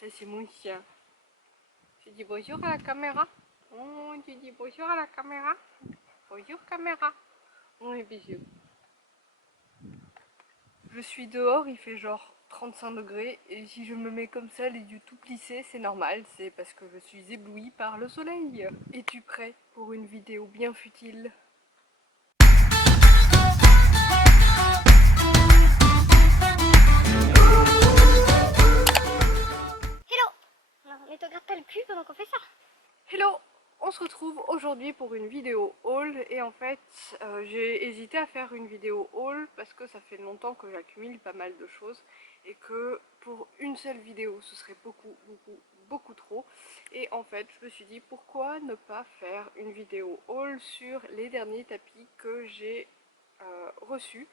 Ça c'est mon chien. Tu dis bonjour à la caméra. Oh, tu dis bonjour à la caméra. Bonjour caméra. Oui, bisous. Je suis dehors, il fait genre 35 degrés et si je me mets comme ça, les yeux tout plissés, c'est normal, c'est parce que je suis éblouie par le soleil. Es-tu prêt pour une vidéo bien futile? Hello! Non, ne te gratte pas le cul pendant qu'on fait ça. Hello! On se retrouve aujourd'hui pour une vidéo haul et en fait j'ai hésité à faire une vidéo haul parce que ça fait longtemps que j'accumule pas mal de choses et que pour une seule vidéo ce serait beaucoup trop, et en fait je me suis dit pourquoi ne pas faire une vidéo haul sur les derniers tapis que j'ai reçus,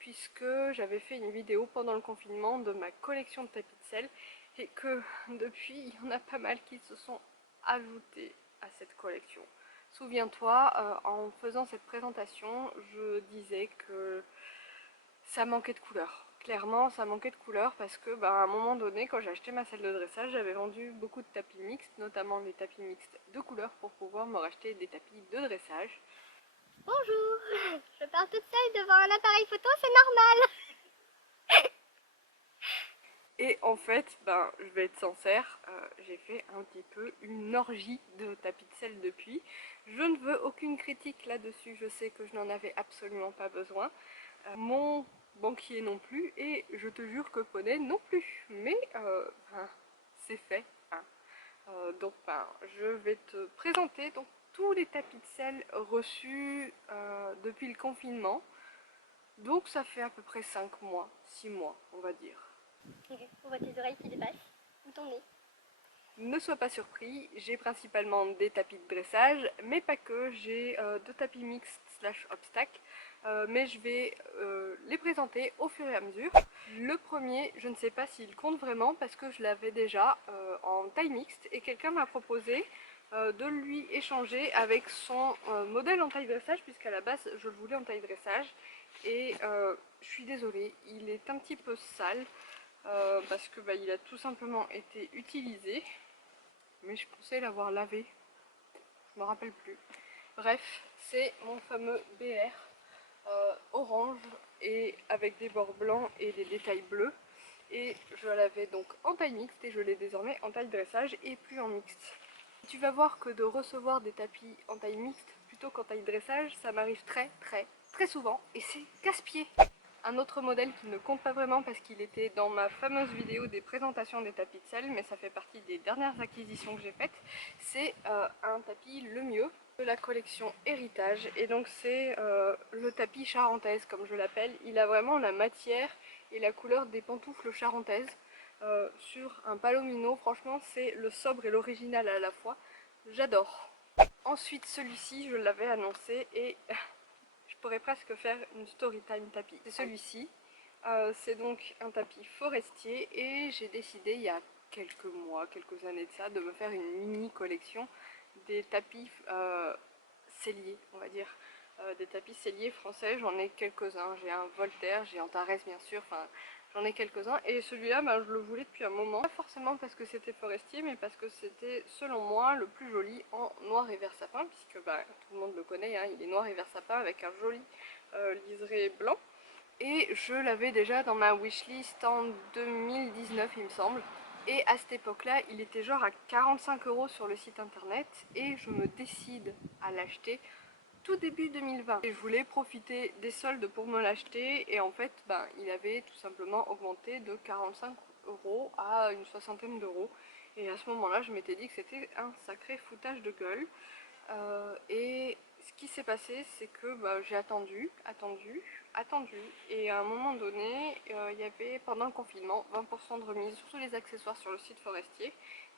puisque j'avais fait une vidéo pendant le confinement de ma collection de tapis de sel et que depuis il y en a pas mal qui se sont ajoutés à cette collection. Souviens-toi, en faisant cette présentation, je disais que ça manquait de couleurs. Clairement, ça manquait de couleurs parce que à un moment donné, quand j'ai acheté ma salle de dressage, j'avais vendu beaucoup de tapis mixtes, notamment des tapis mixtes de couleurs pour pouvoir me racheter des tapis de dressage. Bonjour! Je parle toute seule devant un appareil photo, c'est normal! Et en fait, je vais être sincère, j'ai fait un petit peu une orgie de tapis de sel depuis. Je ne veux aucune critique là-dessus, je sais que je n'en avais absolument pas besoin. Mon banquier non plus, et je te jure que Poney non plus. Mais c'est fait. Hein. Donc je vais te présenter donc tous les tapis de sel reçus depuis le confinement. Donc ça fait à peu près 5 mois, 6 mois on va dire. Ok, on voit tes oreilles qui dépassent, ou ton nez. Ne sois pas surpris, j'ai principalement des tapis de dressage, mais pas que, j'ai deux tapis mixtes slash obstacles, mais je vais les présenter au fur et à mesure. Le premier, je ne sais pas s'il compte vraiment parce que je l'avais déjà en taille mixte et quelqu'un m'a proposé de lui échanger avec son modèle en taille dressage, puisqu'à la base je le voulais en taille dressage, et je suis désolée, il est un petit peu sale. Parce que il a tout simplement été utilisé, mais je pensais l'avoir lavé, je me rappelle plus. Bref, c'est mon fameux BR orange et avec des bords blancs et des détails bleus, et je l'avais donc en taille mixte et je l'ai désormais en taille dressage et plus en mixte. Tu vas voir que de recevoir des tapis en taille mixte plutôt qu'en taille dressage, ça m'arrive très souvent et c'est casse-pied. Un autre modèle qui ne compte pas vraiment parce qu'il était dans ma fameuse vidéo des présentations des tapis de sel, mais ça fait partie des dernières acquisitions que j'ai faites, c'est un tapis Le Mieux de la collection Héritage, et donc c'est le tapis charentaise comme je l'appelle. Il a vraiment la matière et la couleur des pantoufles charentaises sur un palomino. Franchement c'est le sobre et l'original à la fois, j'adore. Ensuite celui-ci je l'avais annoncé et je pourrais presque faire une story time tapis. C'est celui-ci, c'est donc un tapis forestier et j'ai décidé il y a quelques mois, quelques années de ça, de me faire une mini collection des tapis celliers, on va dire. Des tapis celliers français, j'en ai quelques-uns. J'ai un Voltaire, j'ai Antares bien sûr, enfin j'en ai quelques-uns. Et celui-là, je le voulais depuis un moment. Pas forcément parce que c'était forestier, mais parce que c'était selon moi le plus joli en noir et vert sapin, puisque tout le monde le connaît, hein, il est noir et vert sapin avec un joli liseré blanc. Et je l'avais déjà dans ma wishlist en 2019 il me semble. Et à cette époque-là, il était genre à 45 € sur le site internet et je me décide à l'acheter tout début 2020. Et je voulais profiter des soldes pour me l'acheter et en fait il avait tout simplement augmenté de 45 € à une soixantaine d'euros. Et à ce moment-là, je m'étais dit que c'était un sacré foutage de gueule. Et ce qui s'est passé, c'est que j'ai attendu, et à un moment donné, il y avait pendant le confinement 20% de remise sur tous les accessoires sur le site forestier,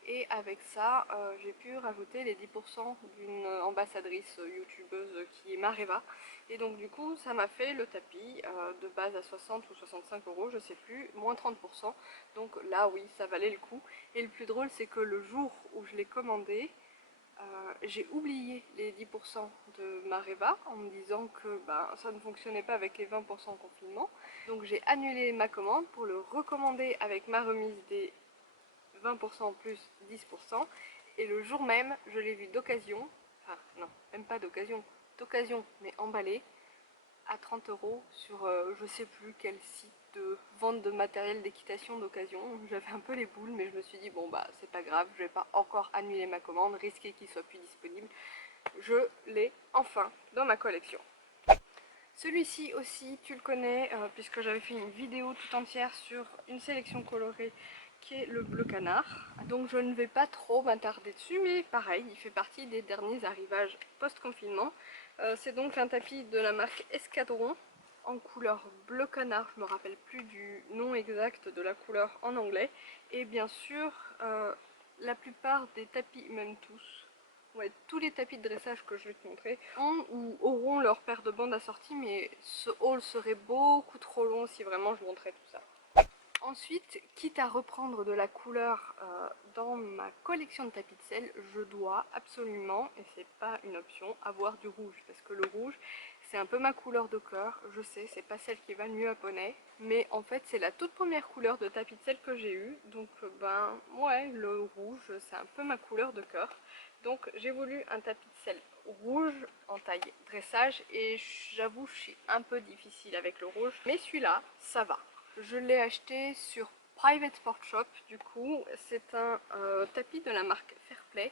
et avec ça, j'ai pu rajouter les 10% d'une ambassadrice youtubeuse qui est Mareva, et donc du coup, ça m'a fait le tapis de base à 60 ou 65 €, je sais plus, moins 30%, donc là oui, ça valait le coup. Et le plus drôle, c'est que le jour où je l'ai commandé, j'ai oublié les 10% de Mareva en me disant que ça ne fonctionnait pas avec les 20% confinement. Donc j'ai annulé ma commande pour le recommander avec ma remise des 20% plus 10%. Et le jour même, je l'ai vu d'occasion, enfin non, même pas d'occasion, mais emballé à 30 € sur je sais plus quel site de vente de matériel d'équitation d'occasion. J'avais un peu les boules, mais je me suis dit bon bah c'est pas grave, je vais pas encore annuler ma commande, risquer qu'il soit plus disponible. Je l'ai enfin dans ma collection. Celui-ci aussi tu le connais puisque j'avais fait une vidéo tout entière sur une sélection colorée qui est le bleu canard. Donc je ne vais pas trop m'attarder dessus, mais pareil, il fait partie des derniers arrivages post-confinement. C'est donc un tapis de la marque Escadron en couleur bleu canard, je me rappelle plus du nom exact de la couleur en anglais. Et bien sûr, la plupart des tapis, même tous, ouais, tous les tapis de dressage que je vais te montrer ont ou auront leur paire de bandes assorties, mais ce haul serait beaucoup trop long si vraiment je montrais tout ça. Ensuite, quitte à reprendre de la couleur dans ma collection de tapis de sel, je dois absolument, et c'est pas une option, avoir du rouge. Parce que le rouge, c'est un peu ma couleur de cœur. Je sais, c'est pas celle qui va le mieux à poney. Mais en fait, c'est la toute première couleur de tapis de sel que j'ai eue. Donc, ben, ouais, le rouge, c'est un peu ma couleur de cœur. Donc, j'ai voulu un tapis de sel rouge en taille dressage. Et j'avoue, je suis un peu difficile avec le rouge. Mais celui-là, ça va. Je l'ai acheté sur Private Sport Shop, du coup c'est un tapis de la marque Fairplay.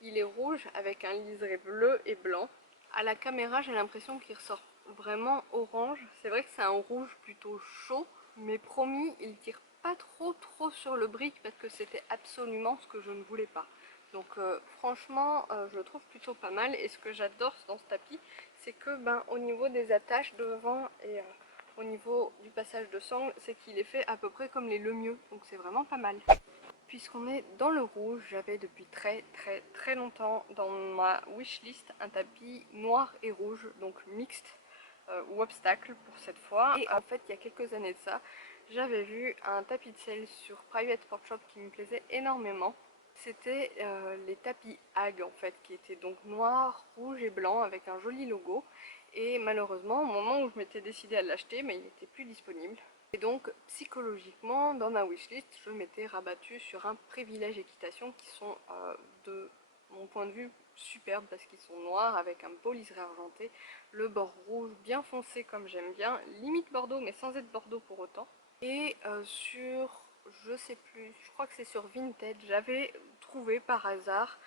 Il est rouge avec un liseré bleu et blanc. À la caméra j'ai l'impression qu'il ressort vraiment orange. C'est vrai que c'est un rouge plutôt chaud, mais promis il tire pas trop sur le brick parce que c'était absolument ce que je ne voulais pas. Donc franchement je le trouve plutôt pas mal, et ce que j'adore dans ce tapis c'est que ben, au niveau des attaches devant et au niveau du passage de sangle, c'est qu'il est fait à peu près comme les Lemieux, donc c'est vraiment pas mal. Puisqu'on est dans le rouge, j'avais depuis très longtemps dans ma wishlist un tapis noir et rouge, donc mixte ou obstacle pour cette fois. Et en fait, il y a quelques années de ça, j'avais vu un tapis de sel sur Private Sport Shop qui me plaisait énormément. C'était les tapis Hag en fait, qui étaient donc noirs, rouge et blanc avec un joli logo. Et malheureusement, au moment où je m'étais décidée à l'acheter, mais il n'était plus disponible. Et donc, psychologiquement, dans ma wishlist, je m'étais rabattue sur un privilège équitation qui sont, de mon point de vue, superbes parce qu'ils sont noirs avec un beau liseré argenté, le bord rouge bien foncé comme j'aime bien, limite Bordeaux mais sans être Bordeaux pour autant. Et sur, je sais plus, je crois que c'est sur Vinted, j'avais trouvé par hasard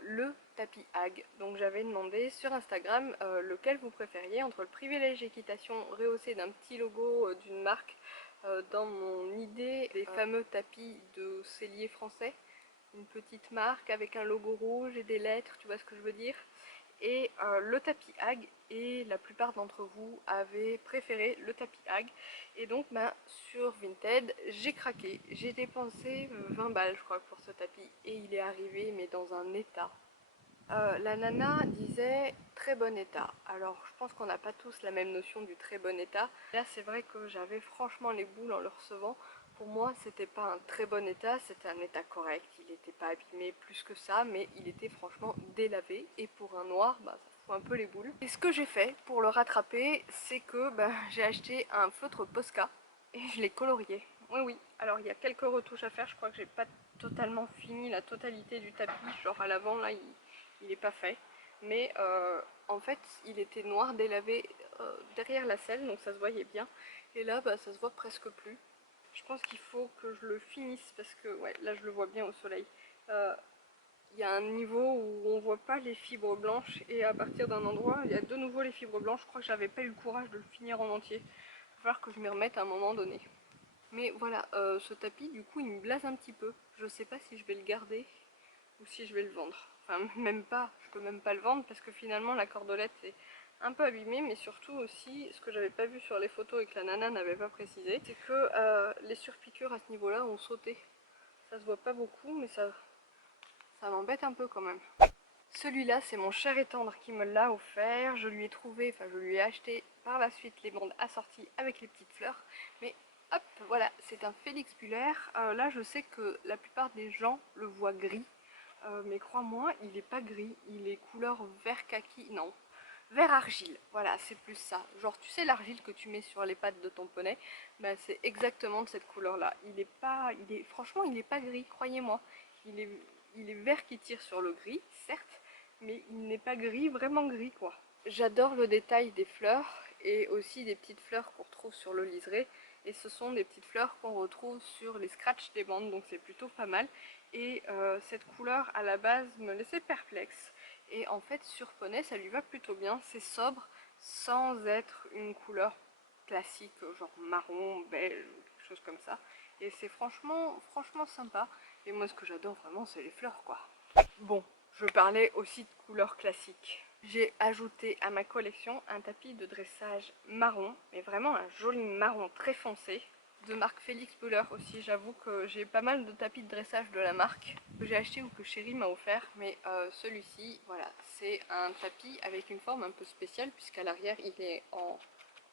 le tapis Hag. Donc j'avais demandé sur Instagram lequel vous préfériez entre le privilège équitation rehaussé d'un petit logo d'une marque dans mon idée des fameux tapis de cellier français, une petite marque avec un logo rouge et des lettres, tu vois ce que je veux dire, et le tapis Hag, et la plupart d'entre vous avaient préféré le tapis Hag. Et donc bah, sur Vinted j'ai craqué, j'ai dépensé 20 balles je crois pour ce tapis, et il est arrivé mais dans un état. La nana disait très bon état. Alors je pense qu'on n'a pas tous la même notion du très bon état. Là c'est vrai que j'avais franchement les boules en le recevant. Pour moi c'était pas un très bon état, c'était un état correct. Il n'était pas abîmé plus que ça, mais il était franchement délavé. Et pour un noir, bah, ça fout un peu les boules. Et ce que j'ai fait pour le rattraper, c'est que bah, j'ai acheté un feutre Posca et je l'ai colorié. Oui oui, alors il y a quelques retouches à faire, je crois que j'ai pas totalement fini la totalité du tapis, genre à l'avant là il est pas fait, mais en fait il était noir délavé derrière la selle, donc ça se voyait bien, et là bah, ça se voit presque plus. Je pense qu'il faut que je le finisse parce que ouais, là je le vois bien au soleil. Il y a un niveau où on voit pas les fibres blanches, et à partir d'un endroit il y a de nouveau les fibres blanches. Je crois que j'avais pas eu le courage de le finir en entier, il va falloir que je m'y remette à un moment donné. Mais voilà, ce tapis du coup il me blase un petit peu, je sais pas si je vais le garder ou si je vais le vendre. Enfin même pas, je peux même pas le vendre parce que finalement la cordelette est un peu abîmée, mais surtout aussi ce que j'avais pas vu sur les photos et que la nana n'avait pas précisé, c'est que les surpiqûres à ce niveau là ont sauté. Ça se voit pas beaucoup mais ça m'embête un peu quand même. Celui-là c'est mon cher et tendre qui me l'a offert, je lui ai trouvé, enfin je lui ai acheté par la suite les bandes assorties avec les petites fleurs, mais hop voilà, c'est un Félix Buller. Là je sais que la plupart des gens le voient gris, mais crois-moi il est pas gris, il est couleur vert kaki, non, vert argile. Voilà, c'est plus ça. Genre, tu sais, l'argile que tu mets sur les pattes de ton poney, bah, c'est exactement de cette couleur-là. Franchement, il est pas gris, croyez-moi. Il est, il est vert qui tire sur le gris, certes, mais il n'est pas gris, vraiment gris, quoi. J'adore le détail des fleurs et aussi des petites fleurs qu'on retrouve sur le liseré. Et ce sont des petites fleurs qu'on retrouve sur les scratchs des bandes, donc c'est plutôt pas mal. Et cette couleur à la base me laissait perplexe. Et en fait sur poney ça lui va plutôt bien, c'est sobre sans être une couleur classique genre marron, beige, quelque chose comme ça. Et c'est franchement sympa. Et moi ce que j'adore vraiment c'est les fleurs quoi. Bon, je parlais aussi de couleurs classiques. J'ai ajouté à ma collection un tapis de dressage marron, mais vraiment un joli marron très foncé, de marque Félix Buller aussi. J'avoue que j'ai pas mal de tapis de dressage de la marque que j'ai acheté ou que Chérie m'a offert, mais celui-ci, voilà, c'est un tapis avec une forme un peu spéciale puisqu'à l'arrière il est en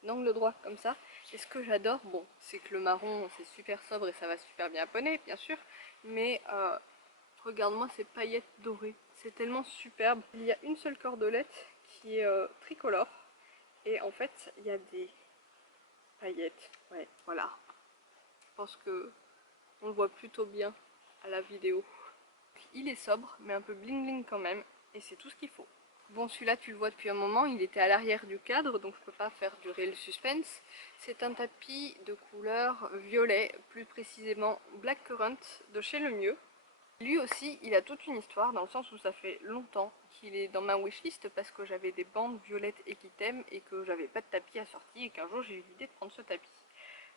angle droit comme ça. Et ce que j'adore, bon, c'est que le marron c'est super sobre et ça va super bien à poney, bien sûr, mais regarde-moi ces paillettes dorées, c'est tellement superbe. Il y a une seule cordelette qui est tricolore et en fait il y a des paillettes, ouais, voilà. Je pense que on le voit plutôt bien à la vidéo. Il est sobre mais un peu bling bling quand même et c'est tout ce qu'il faut. Bon, celui-là tu le vois depuis un moment, il était à l'arrière du cadre donc je peux pas faire durer le suspense. C'est un tapis de couleur violet, plus précisément Black Currant de chez Le Mieux. Lui aussi il a toute une histoire dans le sens où ça fait longtemps qu'il est dans ma wishlist parce que j'avais des bandes violettes et qui t'aiment et que j'avais pas de tapis assorti et qu'un jour j'ai eu l'idée de prendre ce tapis.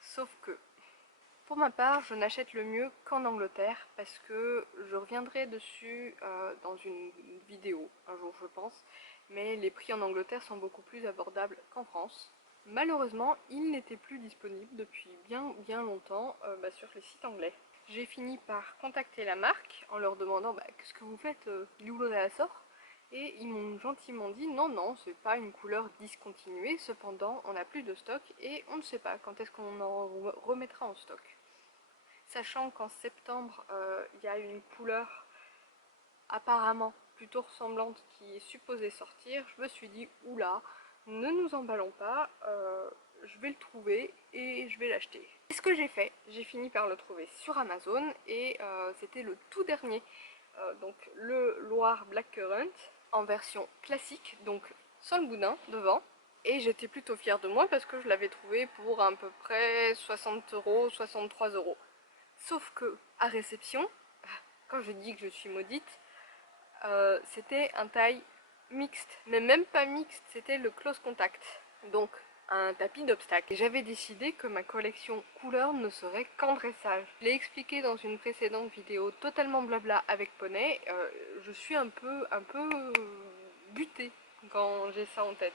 Sauf que pour ma part, je n'achète Le Mieux qu'en Angleterre parce que je reviendrai dessus dans une vidéo un jour je pense, mais les prix en Angleterre sont beaucoup plus abordables qu'en France. Malheureusement, il n'était plus disponible depuis bien longtemps sur les sites anglais. J'ai fini par contacter la marque en leur demandant qu'est-ce que vous faites, il est où la sort? Et ils m'ont gentiment dit non, c'est pas une couleur discontinuée, cependant on n'a plus de stock et on ne sait pas quand est-ce qu'on en remettra en stock. Sachant qu'en septembre, il y a une couleur apparemment plutôt ressemblante qui est supposée sortir, je me suis dit oula, ne nous emballons pas, je vais le trouver et je vais l'acheter. Et ce que j'ai fait, j'ai fini par le trouver sur Amazon et c'était le tout dernier, donc le Loire Blackcurrant en version classique, donc sans le boudin devant. Et j'étais plutôt fière de moi parce que je l'avais trouvé pour à peu près 60 €, 63 €. Sauf que à réception, quand je dis que je suis maudite, c'était un taille mixte, mais même pas mixte, c'était le close contact, donc un tapis d'obstacle. Et j'avais décidé que ma collection couleur ne serait qu'en dressage. Je l'ai expliqué dans une précédente vidéo totalement blabla avec poney, je suis un peu butée quand j'ai ça en tête.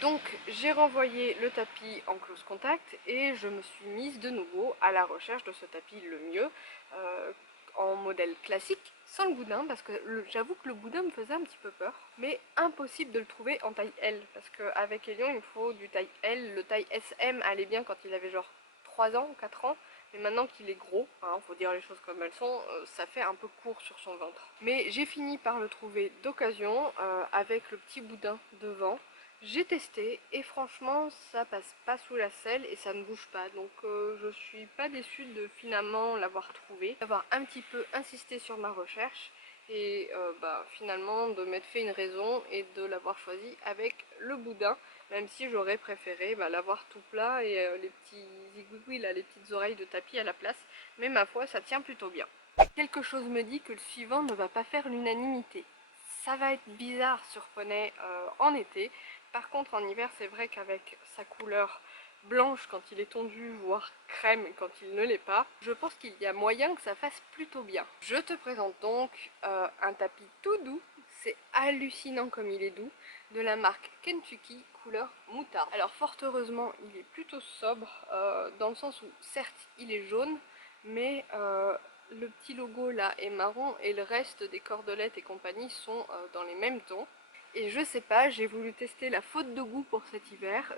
Donc j'ai renvoyé le tapis en close contact et je me suis mise de nouveau à la recherche de ce tapis Le Mieux en modèle classique sans le boudin parce que j'avoue que le boudin me faisait un petit peu peur, mais impossible de le trouver en taille L parce qu'avec Elion il faut du taille L, le taille SM allait bien quand il avait genre 3 ans, 4 ans, mais maintenant qu'il est gros, hein, faut dire les choses comme elles sont, ça fait un peu court sur son ventre. Mais j'ai fini par le trouver d'occasion avec le petit boudin devant. J'ai testé et franchement ça passe pas sous la selle et ça ne bouge pas, donc je suis pas déçue de finalement l'avoir trouvé, d'avoir un petit peu insisté sur ma recherche et finalement de m'être fait une raison et de l'avoir choisi avec le boudin, même si j'aurais préféré l'avoir tout plat et les petits zigouigouis là, les petites oreilles de tapis à la place, mais ma foi ça tient plutôt bien. Quelque chose me dit que le suivant ne va pas faire l'unanimité. Ça va être bizarre sur poney en été. Par contre en hiver c'est vrai qu'avec sa couleur blanche quand il est tondu, voire crème quand il ne l'est pas, je pense qu'il y a moyen que ça fasse plutôt bien. Je te présente donc un tapis tout doux, c'est hallucinant comme il est doux, de la marque Kentucky couleur moutarde. Alors fort heureusement il est plutôt sobre dans le sens où certes il est jaune, mais le petit logo là est marron et le reste des cordelettes et compagnie sont dans les mêmes tons. Et je sais pas, j'ai voulu tester la faute de goût pour cet hiver.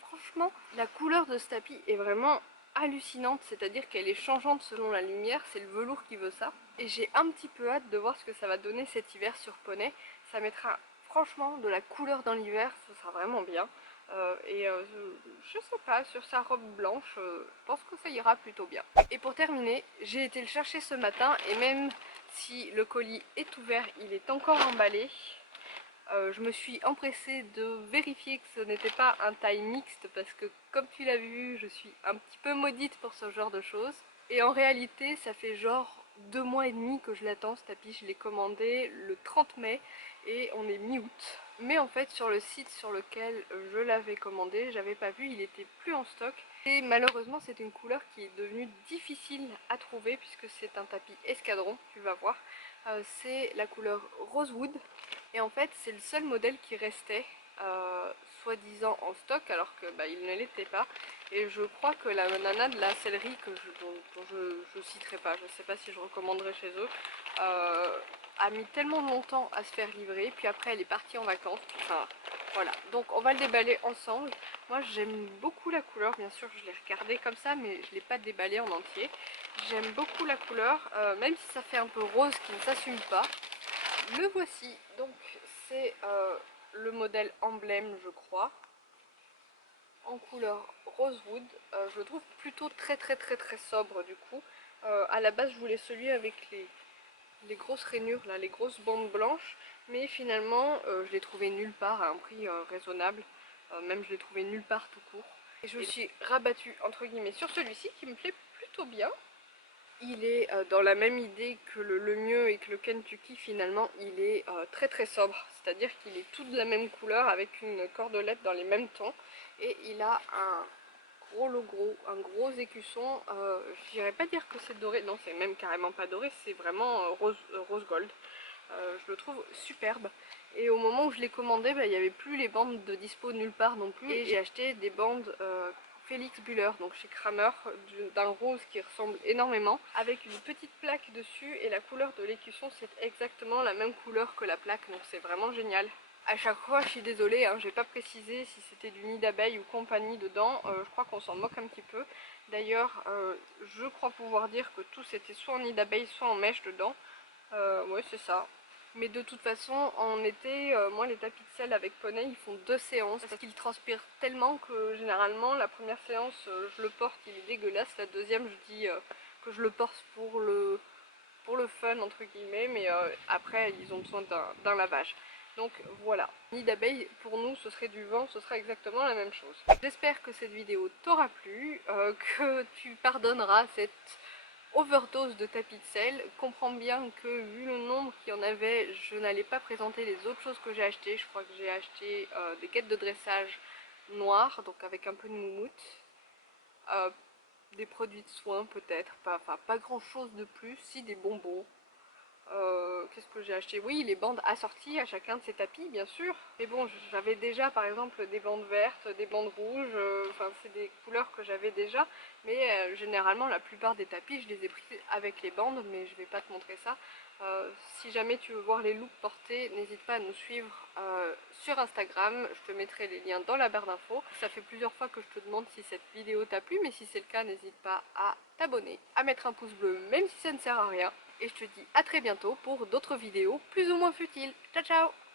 Franchement, la couleur de ce tapis est vraiment hallucinante, c'est-à-dire qu'elle est changeante selon la lumière, c'est le velours qui veut ça. Et j'ai un petit peu hâte de voir ce que ça va donner cet hiver sur poney. Ça mettra franchement de la couleur dans l'hiver, ce sera vraiment bien. Je sais pas, sur sa robe blanche, je pense que ça ira plutôt bien. Et pour terminer, j'ai été le chercher ce matin et même si le colis est ouvert, il est encore emballé. Je me suis empressée de vérifier que ce n'était pas un taille mixte parce que comme tu l'as vu, je suis un petit peu maudite pour ce genre de choses. Et en réalité, ça fait genre 2 mois et demi que je l'attends ce tapis. Je l'ai commandé le 30 mai et on est mi-août. Mais en fait, sur le site sur lequel je l'avais commandé, j'avais pas vu, il était plus en stock. Et malheureusement, c'est une couleur qui est devenue difficile à trouver puisque c'est un tapis escadron, tu vas voir. C'est la couleur Rosewood. Et en fait, c'est le seul modèle qui restait soi-disant en stock alors que il ne l'était pas. Et je crois que la nana de la sellerie dont je citerai pas, je ne sais pas si je recommanderais chez eux, a mis tellement longtemps à se faire livrer, puis après elle est partie en vacances. Enfin voilà, donc on va le déballer ensemble. Moi j'aime beaucoup la couleur, bien sûr je l'ai regardé comme ça mais je ne l'ai pas déballé en entier. J'aime beaucoup la couleur, même si ça fait un peu rose qui ne s'assume pas. Le voici, donc c'est le modèle emblème je crois, en couleur Rosewood. Je le trouve plutôt très sobre du coup. À la base je voulais celui avec les grosses rainures là, les grosses bandes blanches, mais finalement je l'ai trouvé nulle part à un prix raisonnable, même je l'ai trouvé nulle part tout court. Et je me suis rabattue entre guillemets sur celui-ci qui me plaît plutôt bien. Il est dans la même idée que le mieux et que le Kentucky finalement, il est très sobre, c'est-à-dire qu'il est tout de la même couleur avec une cordelette dans les mêmes tons et il a un gros logo, un gros écusson, je dirais pas dire que c'est doré, non c'est même carrément pas doré, c'est vraiment rose gold. Je le trouve superbe et au moment où je l'ai commandé, il n'y avait plus les bandes de dispo nulle part non plus et j'ai acheté des bandes Felix Buller, donc chez Kramer, d'un rose qui ressemble énormément, avec une petite plaque dessus et la couleur de l'écusson c'est exactement la même couleur que la plaque, donc c'est vraiment génial. À chaque fois, je suis désolée, hein, j'ai pas précisé si c'était du nid d'abeille ou compagnie dedans, je crois qu'on s'en moque un petit peu. D'ailleurs, je crois pouvoir dire que tout c'était soit en nid d'abeille, soit en mèche dedans. Ouais, c'est ça. Mais de toute façon, en été, moi les tapis de selle avec poney, ils font 2 séances parce qu'ils transpirent tellement que généralement la première séance, je le porte, il est dégueulasse. La deuxième, je dis que je le porte pour le fun entre guillemets, mais après ils ont besoin d'un lavage. Donc voilà, nid d'abeille pour nous ce serait du vent, ce sera exactement la même chose. J'espère que cette vidéo t'aura plu, que tu pardonneras cette overdose de tapis de sel. Comprends bien que vu le nombre qu'il y en avait, je n'allais pas présenter les autres choses que j'ai achetées. Je crois que j'ai acheté des guêtres de dressage noires, donc avec un peu de moumoute, des produits de soins peut-être, pas grand chose de plus, si des bonbons. Qu'est-ce que j'ai acheté? Oui, les bandes assorties à chacun de ces tapis, bien sûr. Mais bon, j'avais déjà par exemple des bandes vertes, des bandes rouges, enfin c'est des couleurs que j'avais déjà. Mais généralement, la plupart des tapis, je les ai pris avec les bandes, mais je vais pas te montrer ça. Si jamais tu veux voir les looks portés, n'hésite pas à nous suivre sur Instagram. Je te mettrai les liens dans la barre d'infos. Ça fait plusieurs fois que je te demande si cette vidéo t'a plu, mais si c'est le cas, n'hésite pas à t'abonner, à mettre un pouce bleu, même si ça ne sert à rien. Et je te dis à très bientôt pour d'autres vidéos plus ou moins futiles. Ciao ciao!